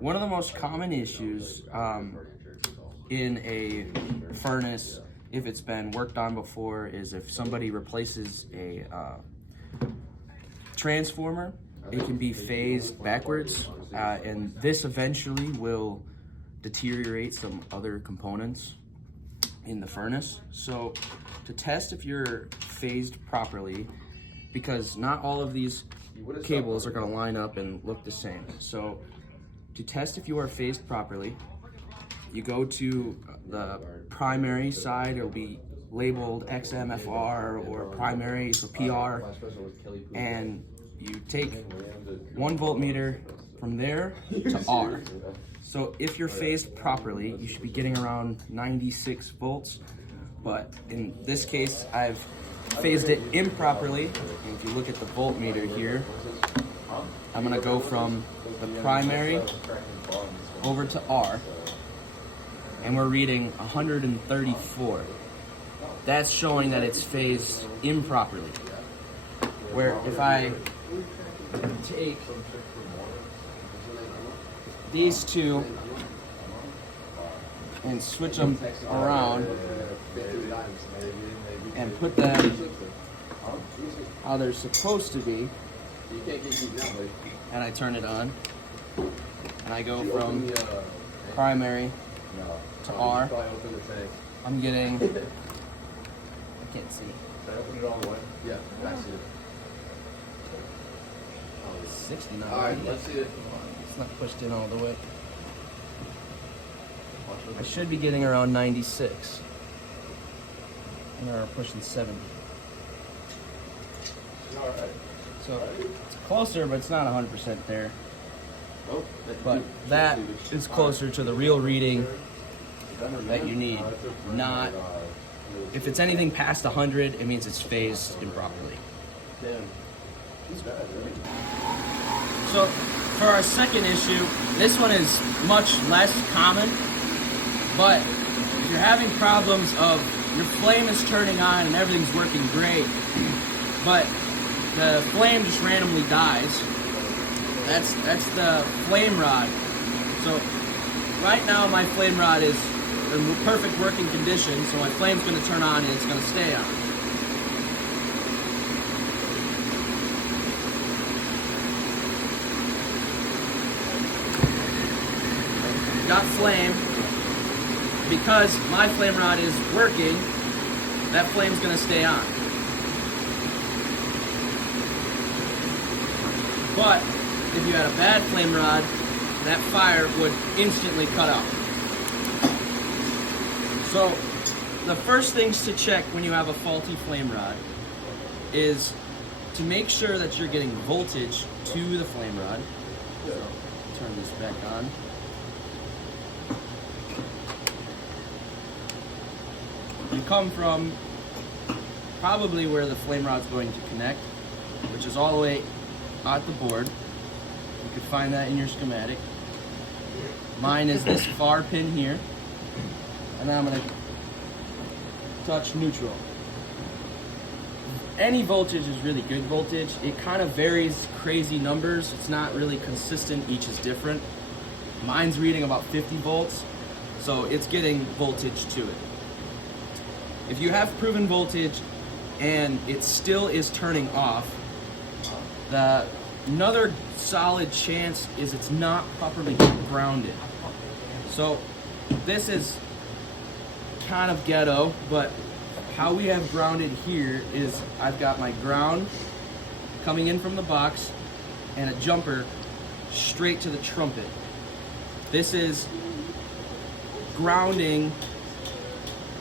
One of the most common issues in a furnace, if it's been worked on before, is if somebody replaces a transformer, it can be phased backwards, and this eventually will deteriorate some other components in the furnace. So to test if you're phased properly, because not all of these cables are going to line up and look the same. So to test if you are phased properly, you go to the primary side. It'll be labeled XMFR or primary, so PR, and you take 1 voltmeter from there to R. So if you're phased properly, you should be getting around 96 volts, but in this case, I've phased it improperly. And if you look at the voltmeter here, I'm gonna go from the primary over to R, and we're reading 134. That's showing that it's phased improperly. Where if I take these two and switch them around and put them how they're supposed to be, and I turn it on, and I go from primary to R, I'm getting, I can't see. Should I open it all the way? Yeah, I see it. 69. Alright, let's see it. It's not pushed in all the way. I should be getting around 96. And we're pushing 70. Alright. So it's closer, but it's not 100% there. Oh, But that is closer to the real reading that you need. Not, if it's anything past 100, it means it's phased improperly. So for our second issue, this one is much less common, but if you're having problems of your flame is turning on and everything's working great, but the flame just randomly dies, that's the flame rod. So right now my flame rod is in perfect working condition, so my flame's going to turn on and it's going to stay on. Got flame. Because my flame rod is working, that flame's going to stay on. But if you had a bad flame rod, that fire would instantly cut out. So the first things to check when you have a faulty flame rod is to make sure that you're getting voltage to the flame rod. So turn this back on. You come from probably where the flame rod's going to connect, which is all the way at the board. You could find that in your schematic. Mine is this far pin here, and I'm going to touch neutral. Any voltage is really good voltage. It kind of varies crazy numbers. It's not really consistent. Each is different. Mine's reading about 50 volts, so it's getting voltage to it. If you have proven voltage and it still is turning off, another solid chance is it's not properly grounded. So this is kind of ghetto, but how we have grounded here is I've got my ground coming in from the box and a jumper straight to the trumpet. This is grounding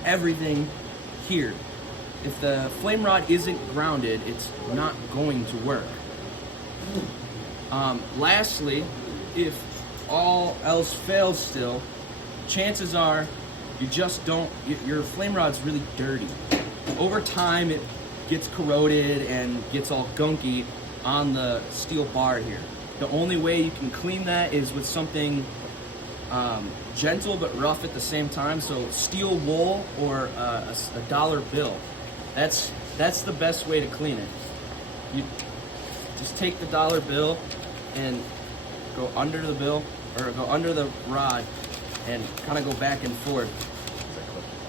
everything here. If the flame rod isn't grounded, it's not going to work. Lastly, if all else fails still, chances are you just don't, your flame rod's really dirty. Over time it gets corroded and gets all gunky on the steel bar here. The only way you can clean that is with something gentle but rough at the same time. So steel wool or a dollar bill. That's the best way to clean it. You just take the dollar bill and go under the bill or go under the rod and kind of go back and forth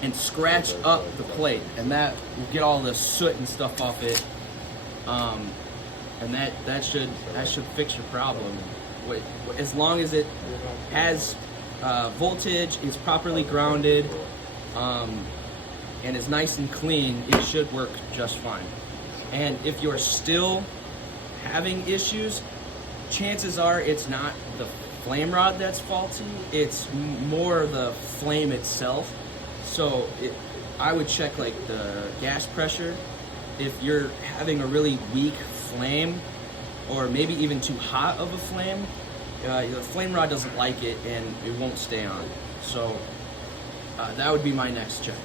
and scratch up the plate, and that will get all the soot and stuff off it. And that should fix your problem. As long as it has voltage, is properly grounded, and is nice and clean, it should work just fine. And if you're still having issues, chances are it's not the flame rod that's faulty, it's more the flame itself. So I would check like the gas pressure. If you're having a really weak flame, or maybe even too hot of a flame, the flame rod doesn't like it and it won't stay on. So that would be my next check.